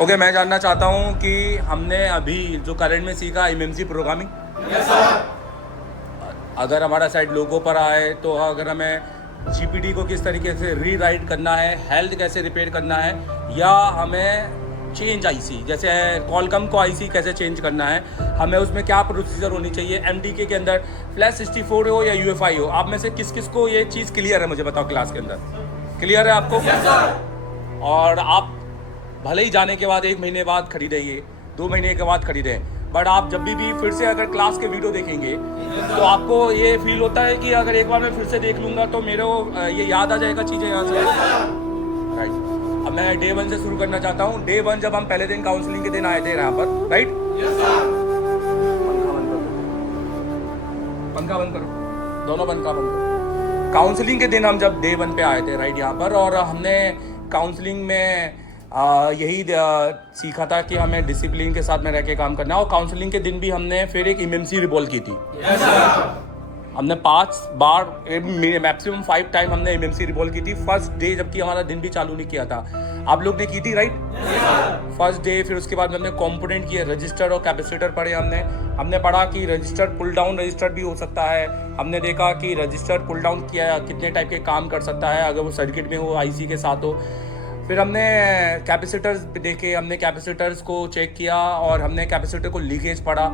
Okay, मैं जानना चाहता हूँ कि हमने अभी जो करंट में सीखा एमएमसी प्रोग्रामिंग, अगर हमारा साइट लोगो पर आए तो अगर हमें जीपीटी को किस तरीके से रीराइट करना है, हेल्थ कैसे रिपेयर करना है, या हमें चेंज आईसी जैसे कॉलकम को आईसी कैसे चेंज करना है, हमें उसमें क्या प्रोसीजर होनी चाहिए, एमडीके के अंदर फ्लैश 64 हो या यूएफआई हो, आप में से किस किस को ये चीज़ क्लियर है मुझे बताओ। क्लास के अंदर क्लियर है आपको? और आप भले ही जाने के बाद 1 महीने बाद खरीदें, ये 2 महीने के बाद खरीदें, बट आप जब भी फिर से अगर क्लास के वीडियो देखेंगे तो आपको ये फील होता है कि अगर एक बार मैं फिर से देख लूँगा तो मेरे को ये याद आ जाएगा चीज़ें यहाँ से। राइट, अब मैं डे 1 से शुरू करना चाहता हूँ। डे 1 जब हम पहले दिन काउंसलिंग के दिन आए थे यहाँ पर, राइट, पंखा बंद करो, दोनों पंखा बंद करो। काउंसलिंग के दिन हम जब डे 1 पे आए थे, राइट, यहाँ पर, और हमने काउंसलिंग में यही सीखा था कि हमें डिसिप्लिन के साथ में रह के काम करना है। और काउंसलिंग के दिन भी हमने फिर एक एमएमसी रिवॉल्व की थी। हमने 5 बार, मैक्सिमम 5 टाइम हमने एमएमसी रिवॉल्व की थी फर्स्ट डे, जबकि हमारा दिन भी चालू नहीं किया था। आप लोग ने की थी, राइट, फर्स्ट डे। फिर उसके बाद हमने कंपोनेंट किए, रजिस्टर और कैपेसिटर पढ़े। हमने पढ़ा कि रजिस्टर पुल डाउन रजिस्टर भी हो सकता है। हमने देखा कि रजिस्टर पुल डाउन किया कितने टाइप के काम कर सकता है अगर वो सर्किट में हो, आईसी के साथ हो। फिर हमने कैपेसिटर्स देखे, हमने कैपेसिटर्स को चेक किया और हमने कैपेसिटर को लीकेज पढ़ा।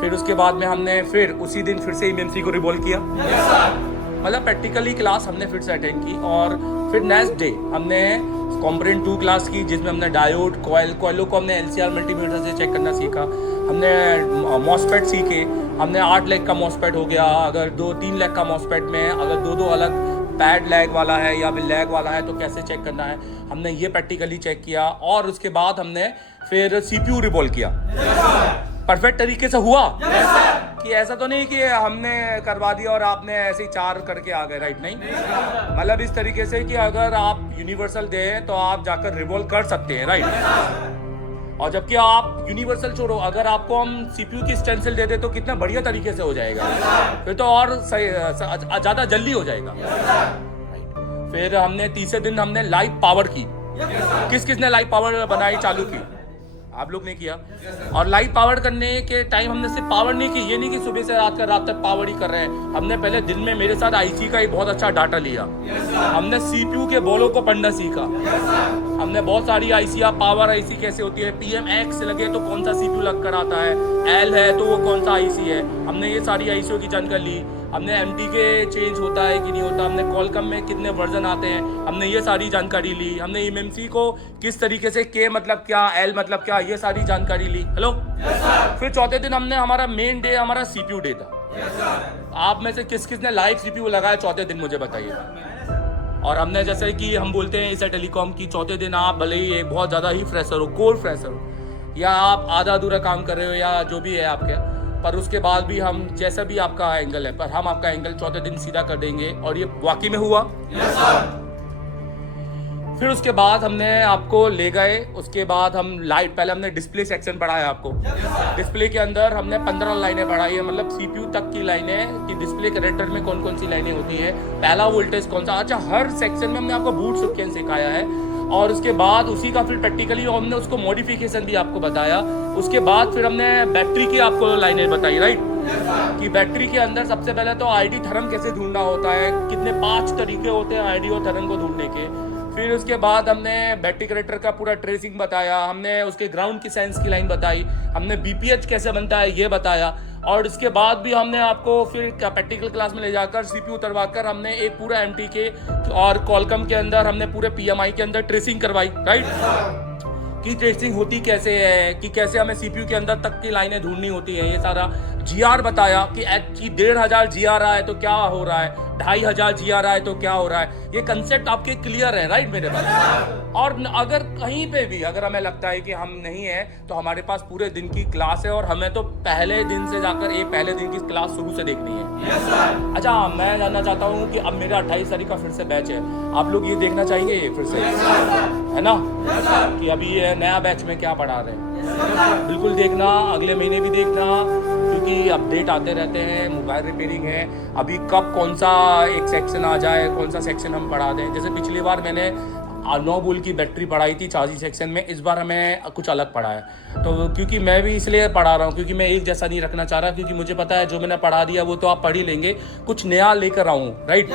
फिर उसके बाद में हमने फिर उसी दिन फिर से एमएमसी को रिवॉल्व किया, मतलब प्रैक्टिकली क्लास हमने फिर से अटेंड की। और फिर नेक्स्ट डे हमने कंपोनेंट 2 क्लास की, जिसमें हमने डायोड, कोयलों को हमने एलसीआर मल्टीमीटर से चेक करना सीखा। हमने मॉसफेट सीखे, हमने 8 लैग का मॉसफेट हो गया। अगर 2-3 लैग का मॉसफेट में अगर 2 अलग पैड लैग वाला है या फिर लैग वाला है तो कैसे चेक करना है, हमने ये प्रैक्टिकली चेक किया। और उसके बाद हमने फिर सीपीयू रिवॉल्व किया। परफेक्ट तरीके से हुआ कि ऐसा तो नहीं कि हमने करवा दिया और आपने ऐसे ही 4 करके आ गए, राइट, नहीं, मतलब इस तरीके से कि अगर आप यूनिवर्सल दें तो आप जाकर रिवॉल्व कर सकते हैं, राइट। और जबकि आप यूनिवर्सल छोड़ो, अगर आपको हम सीपीयू की स्टेंसिल दे दे तो कितना बढ़िया तरीके से हो जाएगा, फिर तो और सही ज़्यादा जल्दी हो जाएगा। फिर हमने तीसरे दिन हमने लाइव पावर की। किस किसने लाइव पावर बनाई चालू की? आप लोग ने किया। और लाइव पावर करने के टाइम हमने सिर्फ पावर नहीं की, ये नहीं कि सुबह से रात तक पावर ही कर रहे हैं। हमने पहले दिन में मेरे साथ आईसी का एक बहुत अच्छा डाटा लिया। हमने सीपीयू के बोलों को पढ़ना सीखा। हमने बहुत सारी आईसी, पावर आईसी कैसे होती है, पीएमएक्स लगे तो कौन सा सीपीयू लग कर आता है, एल है तो वो कौन सा आईसी है, हमने ये सारी आईसीओ की जानकारी ली। हमने एमडीके चेंज होता है कि नहीं होता, हमने कॉलकम में कितने वर्जन आते हैं, हमने ये सारी जानकारी ली। हमने एमएमसी को किस तरीके से, के मतलब क्या, एल मतलब क्या, ये सारी जानकारी ली। हेलो, फिर चौथे दिन हमने हमारा मेन डे, हमारा सीपीयू डे था। आप में से किस किसने लाइव सीपीयू लगाया चौथे दिन, मुझे बताइए। और हमने जैसे कि हम बोलते हैं इसे टेलीकॉम की, चौथे दिन आप भले ही एक बहुत ज़्यादा ही फ्रेशर हो, कोर फ्रेशर हो, या आप आधा अधूरा काम कर रहे हो, या जो भी है आपके, पर उसके बाद भी हम जैसा भी आपका एंगल है, पर हम आपका एंगल चौथे दिन सीधा कर देंगे। और ये वाकई में हुआ। फिर उसके बाद हमने आपको ले गए, उसके बाद हम लाइट, पहले हमने डिस्प्ले सेक्शन पढ़ाया आपको। डिस्प्ले के अंदर हमने 15 लाइनें पढ़ाई है, मतलब सीपीयू तक की लाइनें कि डिस्प्ले कैरेक्टर में कौन कौन सी लाइनें होती है, पहला वोल्टेज कौन सा। अच्छा, हर सेक्शन में हमने आपको बूट सीक्वेंस सिखाया है। और उसके बाद उसी का फिर प्रैक्टिकली हमने उसको मॉडिफिकेशन भी आपको बताया। उसके बाद फिर हमने बैटरी की आपको लाइनें बताई, राइट, कि बैटरी के अंदर सबसे पहले तो आईडी थर्म कैसे ढूंढना होता है, कितने 5 तरीके होते हैं आईडी और थर्म को ढूंढने के। फिर उसके बाद हमने बैटरी करेक्टर का पूरा ट्रेसिंग बताया, हमने उसके ग्राउंड की साइंस की लाइन बताई, हमने बीपीएच कैसे बनता है ये बताया। और इसके बाद भी हमने आपको फिर प्रैक्टिकल क्लास में ले जाकर सीपीयू उतरवा कर हमने एक पूरा एमटीके और कॉलकम के अंदर हमने पूरे पीएमआई के अंदर ट्रेसिंग करवाई, राइट, कि ट्रेसिंग होती कैसे है, कि कैसे हमें सीपीयू के अंदर तक की लाइनें ढूंढनी होती हैं, ये सारा। जीआर बताया कि 1500 जीआर आए तो क्या हो रहा है, 2500 जीआर आए तो क्या हो रहा है। ये कंसेप्ट आपके क्लियर है, राइट मेरे पास। और अगर कहीं पे भी अगर हमें लगता है कि हम नहीं है तो हमारे पास पूरे दिन की क्लास है, और हमें तो पहले दिन से जाकर पहले दिन की क्लास शुरू से देखनी है। अच्छा, मैं जानना चाहता हूँ कि अब मेरा 28 तारीख का फिर से बैच है, आप लोग ये देखना चाहेंगे फिर से, है ना, कि अभी ये नया बैच में क्या पढ़ा रहे हैं। बिल्कुल देखना, अगले महीने भी देखना, क्योंकि अपडेट आते रहते हैं। मोबाइल रिपेयरिंग है, अभी कब कौन सा एक सेक्शन आ जाए, कौन सा सेक्शन हम पढ़ा दें। जैसे पिछली बार मैंने 9 वोल्ट की बैटरी पढ़ाई थी चार्जिंग सेक्शन में, इस बार हमें कुछ अलग पढ़ा है। तो क्योंकि मैं भी इसलिए पढ़ा रहा हूँ क्योंकि मैं एक जैसा नहीं रखना चाह रहा, क्योंकि मुझे पता है जो मैंने पढ़ा दिया वो तो आप पढ़ ही लेंगे, कुछ नया लेकर आऊँ, राइट।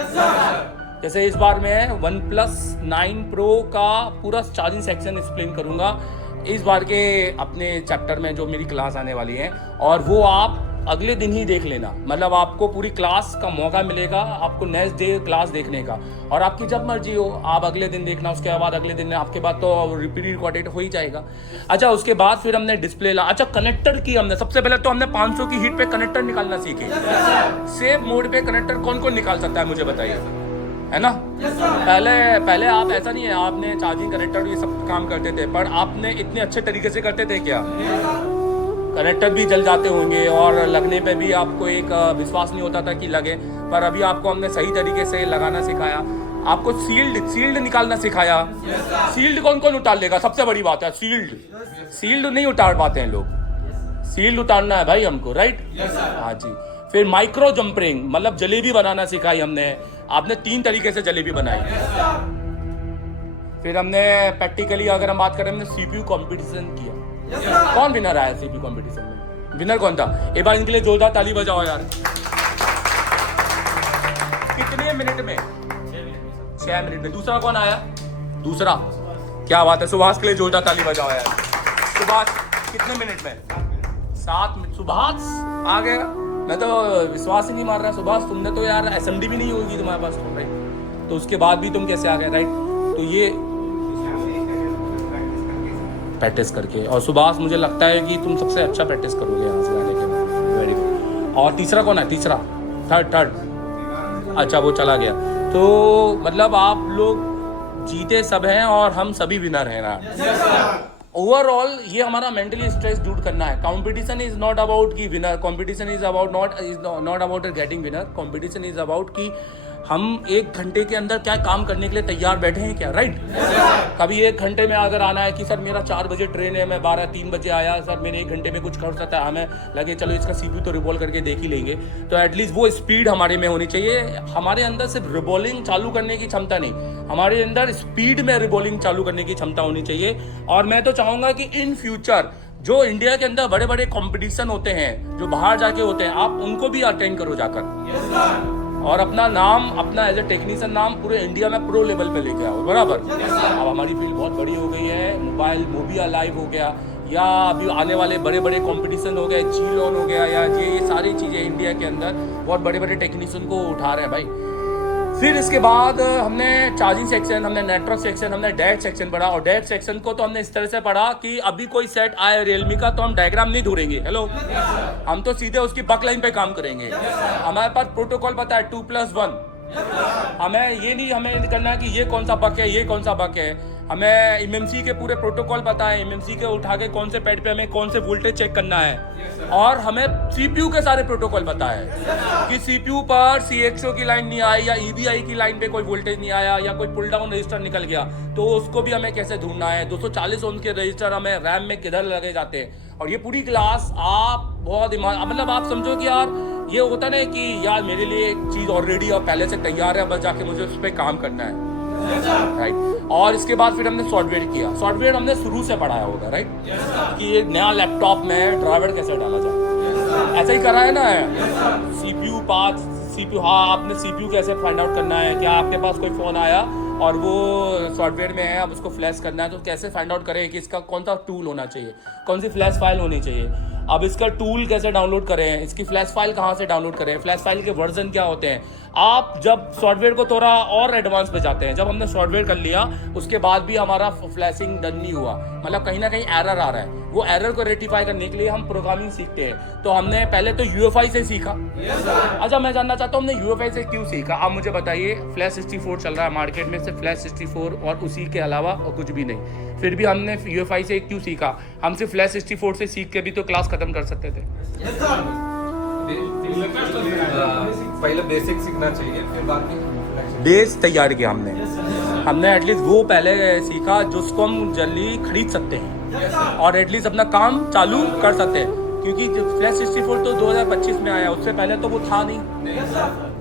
जैसे इस बार मैं OnePlus 9 Pro का पूरा चार्जिंग सेक्शन एक्सप्लेन करूँगा इस बार के अपने चैप्टर में जो मेरी क्लास आने वाली है, और वो आप अगले दिन ही देख लेना। मतलब आपको पूरी क्लास का मौका मिलेगा, आपको नेक्स्ट डे क्लास देखने का, और आपकी जब मर्जी हो आप अगले दिन देखना, उसके बाद अगले दिन आपके बाद तो रिपीट रिकॉर्डेड हो ही जाएगा। अच्छा, उसके बाद फिर हमने डिस्प्ले ला। अच्छा, कनेक्टर की हमने सबसे पहले तो हमने 500 की हीट पे कनेक्टर निकालना सीखे। सेफ मोड पे कनेक्टर कौन कौन निकाल सकता है मुझे बताइए, है ना। पहले आप ऐसा नहीं है, आपने चार्जिंग कनेक्टर ये सब काम करते थे, पर आपने इतने अच्छे तरीके से करते थे क्या? कनेक्टर भी जल जाते होंगे और लगने पे भी आपको एक विश्वास नहीं होता था कि लगे, पर अभी आपको हमने सही तरीके से लगाना सिखाया, आपको सील्ड निकालना सिखाया। सील्ड कौन कौन उतार लेगा? सबसे बड़ी बात है सील्ड नहीं उतार पाते हैं लोग, सील्ड उतारना है भाई हमको, राइट। हाँ जी। फिर माइक्रो जंपरिंग, मतलब जलेबी बनाना सिखाई हमने, आपने 3 तरीके से जलेबी बनाई। फिर हमने प्रैक्टिकली अगर हम बात करें, हमने CPU कंपटीशन किया। कौन विनर आया CPU कंपटीशन में? विनर कौन था? एक बार इनके लिए जोरदार ताली बजाओ यार। कितने मिनट में? 6 मिनट में। दूसरा कौन आया? दूसरा, क्या बात है, सुभाष के लिए जोरदार ताली बजाओ यार। सुभाष कितने मिनट में? 7 मिनट। सुभाष आ गया, मैं तो विश्वास ही नहीं मार रहा। सुभाष तुमने तो यार SMD भी नहीं होगी तुम्हारे पास तो, राइट। तो उसके बाद भी तुम कैसे आ गए, राइट। तो ये प्रैक्टिस करके, और सुभाष मुझे लगता है कि तुम सबसे अच्छा प्रैक्टिस करोगे यहाँ से आने के बाद। Very good. और तीसरा कौन है? तीसरा, थर्ड। अच्छा, वो चला गया। तो मतलब आप लोग जीते सब हैं और हम सभी विनर हैं ना। ओवरऑल ये हमारा मेंटली स्ट्रेस दूर करना है। कंपटीशन इज नॉट अबाउट की winner, competition is about not about getting winner, competition is about कि हम 1 घंटे के अंदर क्या काम करने के लिए तैयार बैठे हैं क्या, राइट। कभी 1 घंटे में अगर आना है कि सर मेरा 4 बजे ट्रेन है, मैं 3 बजे आया, सर मेरे 1 घंटे में कुछ कर सकता है, हमें लगे चलो इसका CPU तो रिवॉल्व करके देख ही लेंगे, तो एटलीस्ट वो स्पीड हमारे में होनी चाहिए। हमारे अंदर सिर्फ रिवॉल्विंग चालू करने की क्षमता नहीं, हमारे अंदर स्पीड में रिवॉल्विंग चालू करने की क्षमता होनी चाहिए। और मैं तो चाहूँगा कि इन फ्यूचर जो इंडिया के अंदर बड़े बड़े कॉम्पिटिशन होते हैं, जो बाहर जाके होते हैं, आप उनको भी अटेंड करो जाकर, और अपना नाम, अपना एज ए टेक्नीशियन नाम पूरे इंडिया में प्रो लेवल पे लेके आओ, बराबर। अब हमारी फील्ड बहुत बड़ी हो गई है, मोबाइल मूवी लाइव हो गया, या अभी आने वाले बड़े बड़े कंपटीशन हो गए, जीलोन हो गया, या ये सारी चीज़ें इंडिया के अंदर बहुत बड़े बड़े टेक्नीशियन को उठा रहे हैं भाई। फिर इसके बाद हमने चार्जिंग सेक्शन, हमने नेटवर्क सेक्शन, हमने डैश सेक्शन पढ़ा, और डैश सेक्शन को तो हमने इस तरह से पढ़ा कि अभी कोई सेट आए रियलमी का तो हम डायग्राम नहीं ढूंढेंगे, हेलो, हम तो सीधे उसकी बक लाइन पे काम करेंगे। हमारे पास प्रोटोकॉल पता है 2+1, हमें ये नहीं हमें करना है कि ये कौन सा बक है, ये कौन सा बक है, हमें MMC के पूरे प्रोटोकॉल पता है, MMC के उठा के कौन से पैड पे हमें कौन से वोल्टेज चेक करना है, और हमें CPU के सारे प्रोटोकॉल पता है कि CPU पर CXO की लाइन नहीं आई, या EBI की लाइन पे कोई वोल्टेज नहीं आया, या कोई पुल डाउन रजिस्टर निकल गया तो उसको भी हमें कैसे ढूंढना है, 240 ओम के रजिस्टर हमें रैम में किधर लगे जाते हैं। और ये पूरी क्लास आप बहुत मतलब आप समझो कि यार ये होता ना कि यार मेरे लिए एक चीज़ ऑलरेडी अब पहले से तैयार है, बस जाके मुझे उस पर काम करना है, राइट। और इसके बाद फिर हमने सॉफ्टवेयर किया। सॉफ्टवेयर हमने शुरू से पढ़ाया होगा, राइट, कि एक नया लैपटॉप में ड्राइवर कैसे डाला जाए, ऐसा ही करा है ना। CPU पाथ, CPU, हाँ, आपने CPU कैसे फाइंड आउट करना है, क्या आपके पास कोई फ़ोन आया और वो सॉफ्टवेयर में है, अब उसको फ्लैश करना है, तो कैसे फाइंड आउट करें कि इसका कौन सा टूल होना चाहिए, कौन सी फ्लैश फाइल होनी चाहिए, अब इसका टूल कैसे डाउनलोड करें, इसकी फ्लैश फाइल कहाँ से डाउनलोड करें, फ्लैश फाइल के वर्जन क्या होते हैं। आप जब सॉफ्टवेयर को थोड़ा और एडवांस पे जाते हैं, जब हमने सॉफ्टवेयर कर लिया उसके बाद भी हमारा फ्लैशिंग डन नहीं हुआ, मतलब कहीं ना कहीं एरर आ रहा है, वो एरर को रेक्टिफाई करने के लिए हम प्रोग्रामिंग सीखते हैं। तो हमने पहले तो UEFI से सीखा। अच्छा, मैं जानना चाहता हूँ हमने UEFI से क्यों सीखा, आप मुझे बताइए। फ्लैश 64 चल रहा है मार्केट में, सिर्फ फ्लैश 64 और उसी के अलावा और कुछ भी नहीं, फिर भी हमने UEFI से क्यों सीखा। हम सिर्फ फ्लैश 64 से सीख के भी तो क्लास खत्म कर सकते थे। पहले बेसिक सीखना चाहिए, फिर बाकी बेस तैयार किया हमने एटलीस्ट वो पहले सीखा जिसको हम जल्दी खरीद सकते हैं और एटलीस्ट अपना काम चालू कर सकते हैं, क्योंकि फ्लैश 64 तो 2025 में आया, उससे पहले तो वो था नहीं,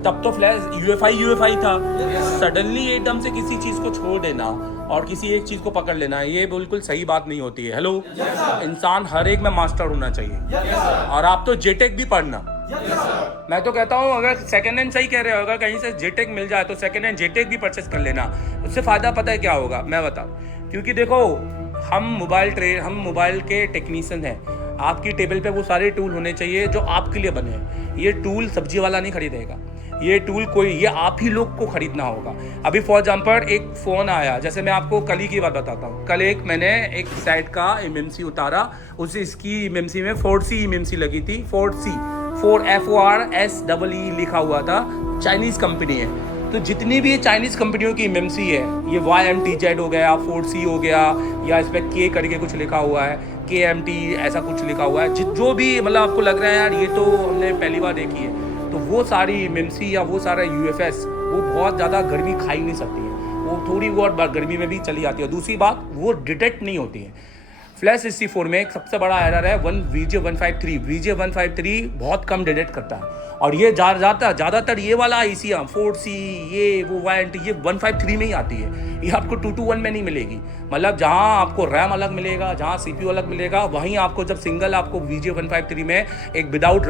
तब तो फ्लैश UEFI था। सडनली एकदम से किसी चीज़ को छोड़ देना और किसी एक चीज़ को पकड़ लेना, ये बिल्कुल सही बात नहीं होती है। हेलो, इंसान हर एक में मास्टर होना चाहिए। और आप तो जेटेक भी पढ़ना। मैं तो कहता हूँ अगर सेकेंड हैंड सही कह रहे हो, अगर कहीं से जेटेक मिल जाए तो सेकेंड हैंड जेटेक भी परचेस कर लेना। उससे फ़ायदा पता है क्या होगा, मैं बताऊँ। क्योंकि देखो, हम मोबाइल के टेक्नीशियन हैं। आपकी टेबल पे वो सारे टूल होने चाहिए जो आपके लिए बने हैं। ये टूल सब्जी वाला नहीं खरीदेगा, ये टूल ये आप ही लोग को खरीदना होगा। अभी फॉर एग्जाम्पल एक फ़ोन आया, जैसे मैं आपको कल ही की बात बताता हूँ। कल मैंने एक साइट का एमएमसी उतारा, इसकी एमएमसी में 4C एमएमसी लगी थी। 4C 4FORSEE लिखा हुआ था, चाइनीज़ कंपनी है। तो जितनी भी चाइनीज़ कंपनियों की एमएमसी है, ये YMTZ हो गया, 4C हो गया, या इस पर K करके कुछ लिखा हुआ है, KMT ऐसा कुछ लिखा हुआ है, जो भी मतलब आपको लग रहा है यार ये तो हमने पहली बार देखी है, तो वो सारी एमएमसी या वो सारा UFS वो बहुत ज़्यादा गर्मी खा ही नहीं सकती है। वो थोड़ी बहुत गर्मी में भी चली जाती है। दूसरी बात, वो डिटेक्ट नहीं होती है। फ्लैश 64 में एक सबसे बड़ा एरर है VJ153। VJ153 बहुत कम डिटेक्ट करता है, और ये ज़्यादातर ये वाला IC 4C ये वो YNT ये 153 में ही आती है। ये आपको 221 में नहीं मिलेगी। मतलब जहाँ आपको रैम अलग मिलेगा, जहाँ CPU अलग मिलेगा, वहीं आपको जब सिंगल आपको VJ153 में एक विदाउट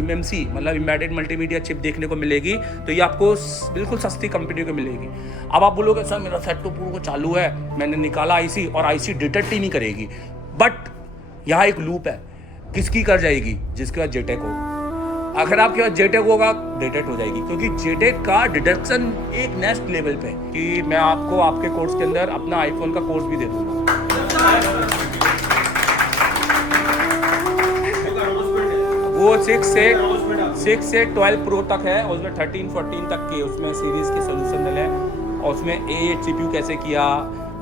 MMC मतलब एम्बेडेड मल्टीमीडिया चिप देखने को मिलेगी, तो ये आपको बिल्कुल सस्ती कंपनी को मिलेगी। अब आप बोलोगे सर मेरा सेट तो पूरा चालू है, मैंने निकाला IC और IC डिटेक्ट ही नहीं करेगी। बट यहाँ एक लूप है, किसकी कर जाएगी? जिसके बाद जेटेक होगा। अगर आपके पास जेटेक होगा, डिटेक्ट हो जाएगी, क्योंकि जेटेक का डिटेक्शन एक नेक्स्ट लेवल पे है। कि मैं आपको आपके कोर्स के अंदर अपना आईफोन का कोर्स भी दे दूंगा। वो 6 से 12 प्रो तक है, उसमें 13 14 तक के उसमें सीरीज के सोल्यूशन मिले हैं। और उसमें A8 CPU कैसे किया,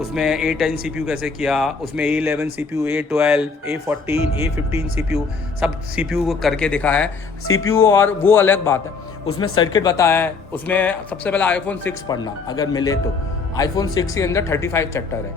उसमें A10 CPU कैसे किया, उसमें A11 CPU, A12, A14, A15 CPU, सब CPU को करके दिखा है। CPU और वो अलग बात है, उसमें सर्किट बताया है। उसमें सबसे पहले iPhone 6 पढ़ना अगर मिले तो। iPhone 6 के अंदर 35 चैप्टर है।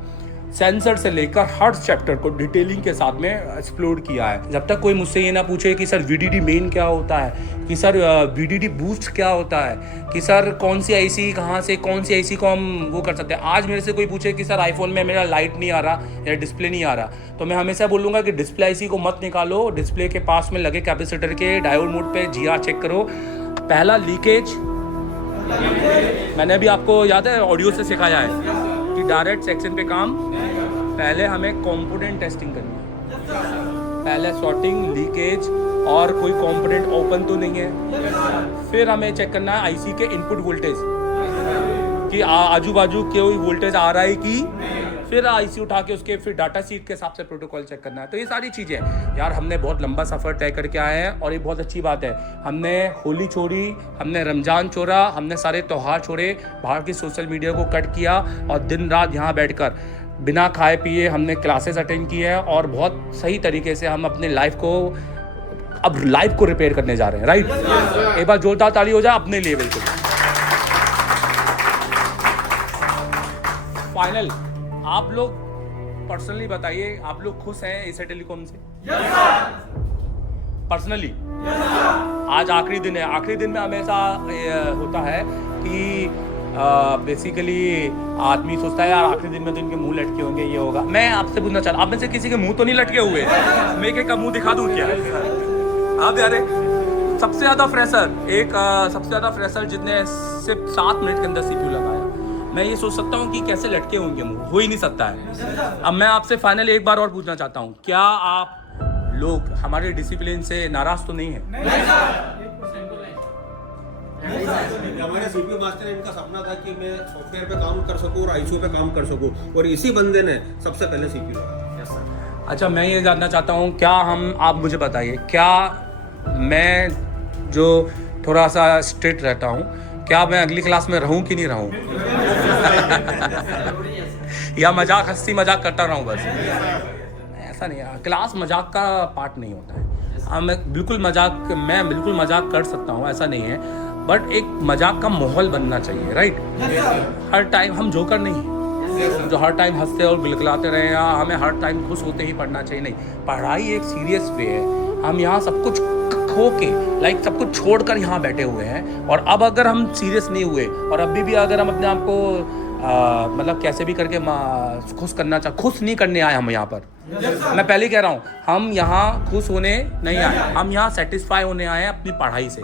सेंसर से लेकर हर चैप्टर को डिटेलिंग के साथ में एक्सप्लोर किया है। जब तक कोई मुझसे ये ना पूछे कि सर VDD मेन क्या होता है, कि सर VDD बूस्ट क्या होता है, कि सर कौन सी IC कहाँ से कौन सी IC को हम वो कर सकते हैं। आज मेरे से कोई पूछे कि सर आईफोन में मेरा लाइट नहीं आ रहा या डिस्प्ले नहीं आ रहा, तो मैं हमेशा बोलूँगा कि डिस्प्ले IC को मत निकालो, डिस्प्ले के पास में लगे कैपेसिटर के डायोड मोड पे GR चेक करो। पहला लीकेज मैंने अभी आपको याद है ऑडियो से सिखाया है कि डायरेक्ट सेक्शन पे काम पहले हमें कंपोनेंट टेस्टिंग करनी है। पहले सॉर्टिंग, लीकेज और कोई कंपोनेंट ओपन तो नहीं है। फिर हमें चेक करना है आईसी के इनपुट वोल्टेज कि आजू बाजू कोई वोल्टेज आ रहा है कि, फिर आईसी उठा के उसके फिर डाटा शीट के हिसाब से प्रोटोकॉल चेक करना है। तो ये सारी चीज़ें यार हमने बहुत लंबा सफ़र तय करके आए हैं, और ये बहुत अच्छी बात है। हमने होली छोड़ी, हमने रमज़ान छोड़ा, हमने सारे त्यौहार छोड़े, बाहर की सोशल मीडिया को कट किया, और दिन रात यहाँ बैठकर बिना खाए पिए हमने क्लासेस अटेंड की है, और बहुत सही तरीके से हम अपने लाइफ को रिपेयर करने जा रहे हैं। राइट, एक बार जोरदार ताली हो जाए अपने लिए। बिल्कुल फाइनल, आप लोग पर्सनली बताइए, आप लोग खुश हैं एशिया टेलीकॉम से? पर्सनली आज आखिरी दिन है। आखिरी दिन में हमेशा होता है कि बेसिकली आदमी सोचता है यार आखिरी दिन में तो इनके मुंह लटके होंगे, ये होगा। मैं आपसे पूछना चाहता हूँ, आप में से किसी के मुंह तो नहीं लटके हुए? मैं एक का मुंह दिखा दूँ क्या? आप यार सबसे ज़्यादा फ्रेशर जितने सिर्फ 7 मिनट के अंदर CPU लगाया, मैं ये सोच सकता हूँ कि कैसे लटके होंगे मुंह, हो ही नहीं सकता है। अब मैं आपसे फाइनली एक बार और पूछना चाहता हूँ, क्या आप लोग हमारे डिसिप्लिन से नाराज तो नहीं है? हमारे सीपीयू मास्टर, इनका सपना था कि मैं सॉफ्टवेयर पे काम कर सकूं और आईसीयू पे काम कर सकूं, और इसी बंदे ने सबसे पहले सीपीयू लगाया। अच्छा, मैं ये जानना चाहता हूँ, क्या आप मुझे बताइए, क्या मैं जो थोड़ा सा स्ट्रिक्ट रहता हूँ, क्या मैं अगली क्लास में रहूँ कि नहीं रहूँ? या हंसी मजाक करता रहूँ बस? ऐसा नहीं है, क्लास मजाक का पार्ट नहीं होता है। मैं बिल्कुल मजाक कर सकता हूँ, ऐसा नहीं है, बट एक मजाक का माहौल बनना चाहिए। राइट, हर टाइम हम जोकर नहीं हैं जो हर टाइम हंसते और गिलगिलाते रहे, या हमें हर टाइम खुश होते ही पढ़ना चाहिए। नहीं, पढ़ाई एक सीरियस वे है। हम यहाँ सब कुछ खो के सब कुछ छोड़कर यहाँ बैठे हुए हैं, और अब अगर हम सीरियस नहीं हुए और अभी भी अगर हम अपने आप को मतलब कैसे भी करके खुश करना खुश नहीं करने आए हम यहाँ पर। मैं पहले ही कह रहा हूँ, हम यहाँ खुश होने नहीं आए, हम यहाँ सेटिस्फाई होने आए हैं अपनी पढ़ाई से।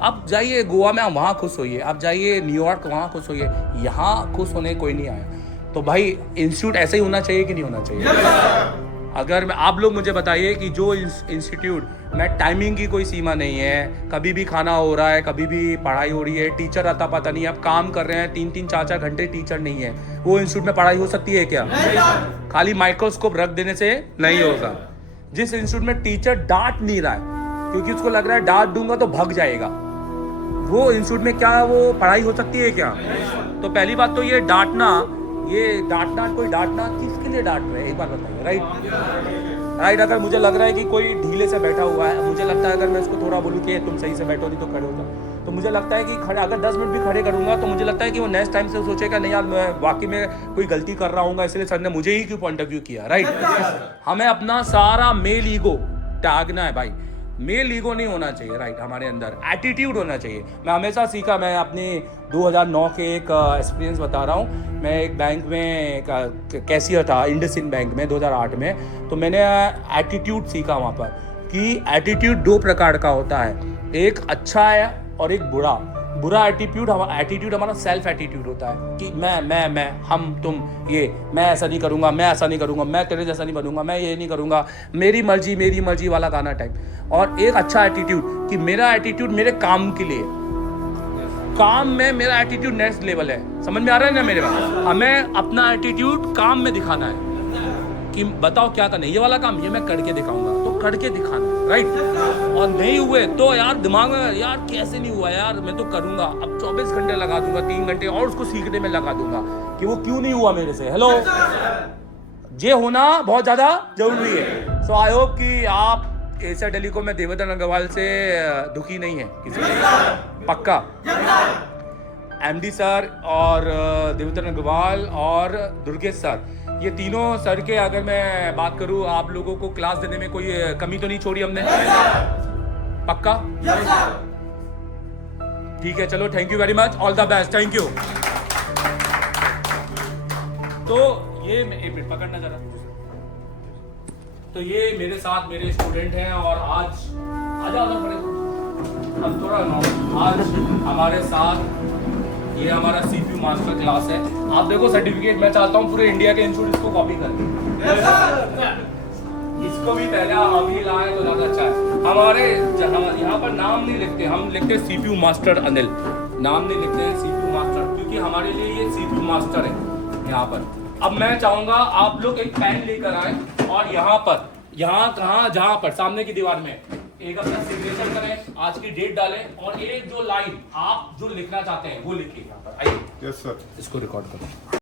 अब जाइए गोवा में, वहाँ खुश होइए, आप जाइए न्यूयॉर्क, वहाँ खुश होइए, यहाँ खुश होने कोई नहीं आया। तो भाई इंस्टीट्यूट ऐसे ही होना चाहिए कि नहीं होना चाहिए? अगर आप लोग मुझे बताइए कि जो इंस्टीट्यूट में टाइमिंग की कोई सीमा नहीं है, कभी भी खाना हो रहा है, कभी भी पढ़ाई हो रही है, टीचर आता पता नहीं, अब काम कर रहे हैं 3-3 4-4 घंटे टीचर नहीं है, वो इंस्टीट्यूट में पढ़ाई हो सकती है क्या? खाली माइक्रोस्कोप रख देने से नहीं होगा। जिस इंस्टीट्यूट में टीचर डांट नहीं रहा है क्योंकि उसको लग रहा है डांट दूंगा तो भाग जाएगा, वो इंस्टीट्यूट में क्या वो पढ़ाई हो सकती है क्या? तो पहली बात तो ये डांटना कोई डांटना किसके लिए डांट रहे हैं, एक बार बताइए। राइट, अगर मुझे लग रहा है कि कोई ढीले से बैठा हुआ है, मुझे लगता है अगर मैं उसको थोड़ा बोलूँ कि तुम सही से बैठो नहीं तो खड़े हो जाओ, तो मुझे लगता है कि खड़े अगर 10 मिनट भी खड़े करूंगा तो मुझे लगता है कि वो नेक्स्ट टाइम से सोचेगा नहीं यार मैं वाकई में कोई गलती कर रहा हूँ, इसलिए सर ने मुझे ही क्यों पॉइंट ऑफ व्यू किया। राइट, हमें अपना सारा मेल ईगो त्यागना है भाई, मेल ईगो नहीं होना चाहिए। राइट, हमारे अंदर एटीट्यूड होना चाहिए। मैं हमेशा सीखा, मैं अपने 2009 के एक एक्सपीरियंस बता रहा हूँ। मैं एक बैंक में कैशियर था, इंडसइंड बैंक में 2008 में। तो मैंने एटीट्यूड सीखा वहाँ पर कि एटीट्यूड 2 प्रकार का होता है, एक अच्छा है और एक बुरा एटीट्यूड हमारा सेल्फ एटीट्यूड होता है कि मैं हम तुम ये, मैं ऐसा नहीं करूँगा, मैं ऐसा नहीं करूँगा, मैं तेरे जैसा नहीं बनूंगा, मैं ये नहीं करूँगा, मेरी मर्जी वाला गाना टाइप। और एक अच्छा एटीट्यूड कि मेरा एटीट्यूड मेरे काम के लिए, काम में मेरा एटीट्यूड नेक्स्ट लेवल है। समझ में आ रहा है ना मेरे पास? हमें अपना एटीट्यूड काम में दिखाना है कि बताओ क्या करना है, ये वाला काम ये मैं करके दिखाऊंगा, तो करके दिखाना है। राइट, और नहीं हुए तो यार दिमाग में यार कैसे नहीं हुआ यार, मैं तो करूंगा, अब 24 घंटे लगा दूंगा, 3 घंटे और उसको सीखने में लगा दूंगा कि वो क्यों नहीं हुआ मेरे से। हेलो, ये होना बहुत ज्यादा जरूरी है। सो आई होप कि आप एशिया टेलीकॉम में देवेंद्र अग्रवाल से दुखी नहीं है किसी पक्का। एमडी सर और देवेंद्र अग्रवाल और दुर्गेश सर, ये तीनों सर के अगर मैं बात करूं, आप लोगों को क्लास देने में कोई कमी तो नहीं छोड़ी हमने? पक्का? ठीक है, चलो, thank you very much, all the best, thank you. तो ये एक मिनट पकड़ना जरा। तो ये मेरे साथ मेरे स्टूडेंट हैं और आज हम थोड़ा आज हमारे साथ ये हमारा सीपीयू मास्टर क्लास है। आप देखो सर्टिफिकेट, मैं चाहता हूँ पूरे इंडिया के इंस्टीट्यूट इसको कॉपी करें। इसको भी पहले अभी लाए तो ज्यादा अच्छा है। हमारे यहाँ पर नाम नहीं लिखते, हम लिखते सीपीयू मास्टर अनिल, नाम नहीं लिखते सीपीयू मास्टर, क्योंकि हमारे लिए ये सीपीयू मास्टर है यहाँ पर। अब मैं चाहूंगा आप लोग एक पेन लेकर आए और जहाँ पर सामने की दीवार में एक अपना सिग्नेचर करें, आज की डेट डालें और एक जो लाइन आप जो लिखना चाहते हैं वो लिखिए यहाँ पर। आइए। Yes sir. इसको रिकॉर्ड करो।